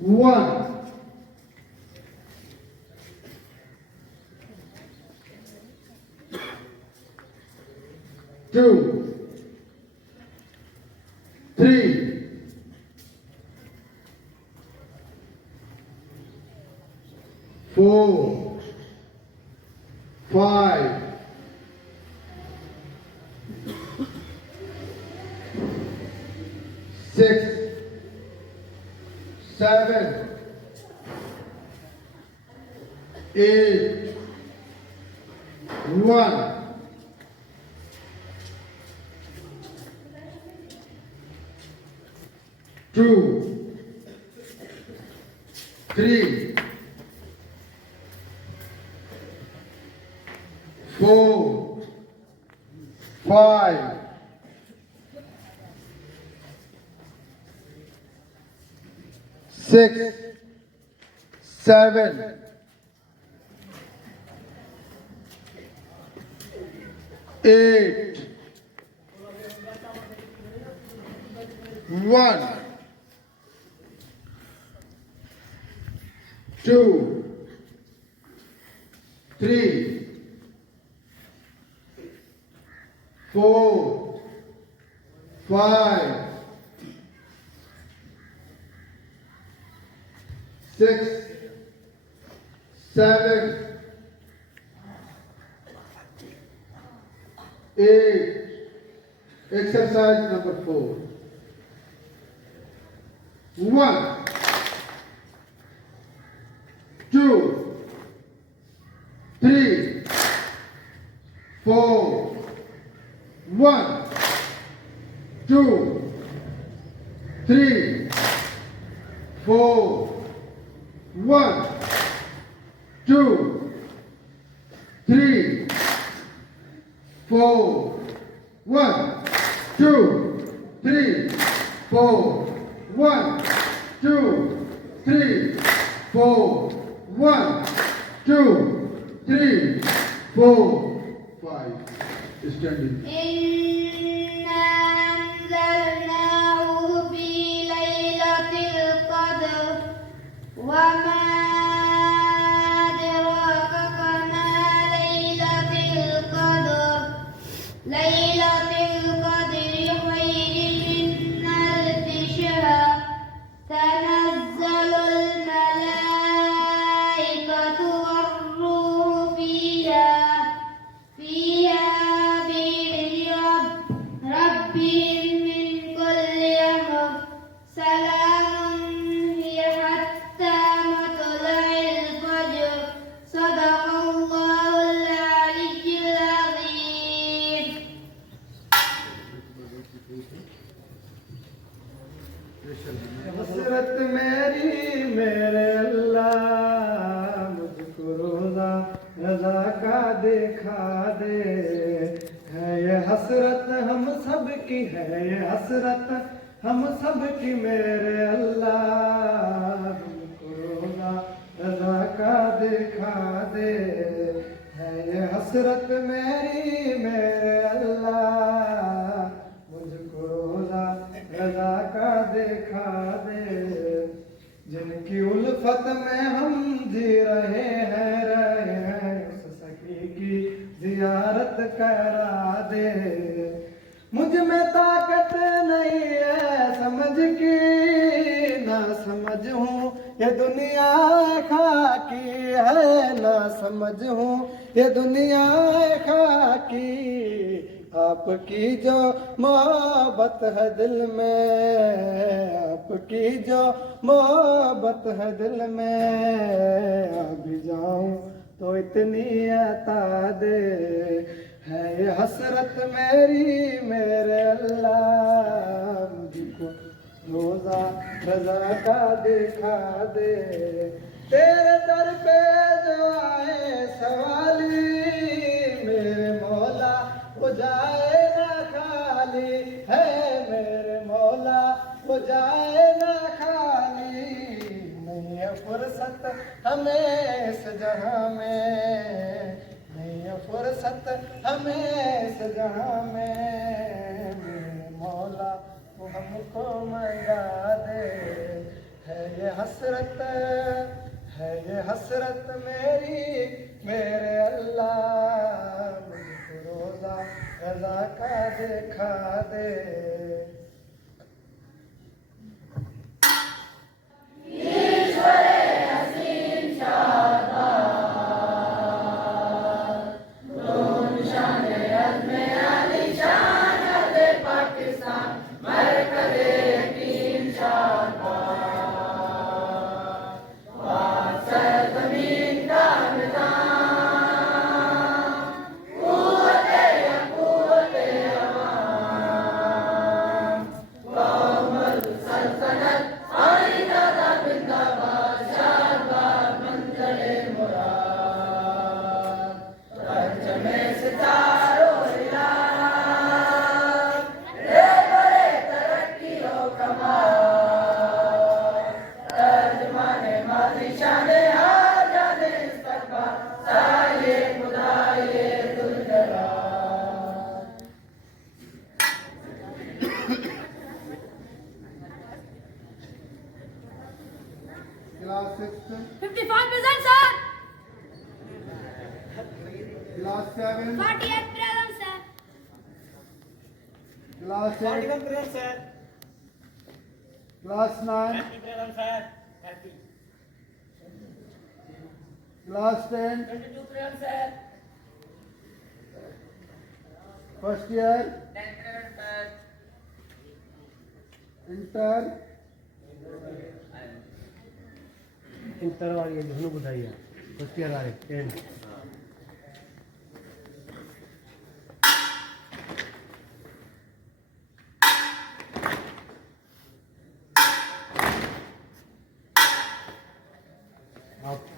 1, 2, 3, 4, 5, 6, 7, 8, 1, 2, 3, 4, 5, 6, 7, 8, 1, 2, 3, 4, 5, 6, 7, 8. Exercise number 4. 1, 2, 3, 4. 1, 2, 3, 4. 1, 2, 3, 4. 1, 2, 3, 4. 1, 2, 3, 4. 1, 2, 3, 4, 5. Standing. إنا أنزلناه في ليلة القدر وما أدراك ما ليلة القدر ليلة القدر خير من ألف شهر تنزل الملائكة والروح فيها بإذن ربهم من كل أمر سلام هي حتى مطلع الفجر صدق الله العلي العظيم. हसरत मेरी मेरे अल्लाह मुझको रोजा रजा का देखा दे है ये हसरत हम सब की है ये हसरत हम सब की मेरे अल्लाह मुझको रोजा रजा का देखा दे है ये हसरत मेरी मेरे अल्लाह मुझको रोजा रजा का देखा दे जिनकी उल्फत में हम जी रहे हैं उस सखी की जियारत करा दे मुझ में ताकत नहीं है समझ की ना समझ हूँ ये दुनिया खाकी है ना समझ हूँ ये दुनिया खाकी आपकी जो मोहब्बत है दिल में आपकी जो मोहब्बत है दिल में अभी जाऊं तो इतनी अता दे है ये हसरत मेरी मेरे अल्लाह मुझको रोजा रजा का देखा दे तेरे दर पे जो आए सवाली मेरे मौला वो जाए ना खाली है मेरे मौला वो जाए ना खाली नहीं है फुर्सत हमें इस जहां में नहीं है फुर्सत हमें इस जहां में मेरे मौला वो हमको मंगा दे है ये हसरत, है ये हसरत मेरी मेरे अल्लाह, मुझको रोजा रजा का देखा दे। Class 6, 55%, sir. Class 7, 48%, sir. Class 8, 41%, sir. Class 9, 30%, sir. 30. Class 10, 22%, sir. first year, 10%, sir. inter, inter और ये दोनों बताइए फर्स्ट ईयर आ रहे 10 आप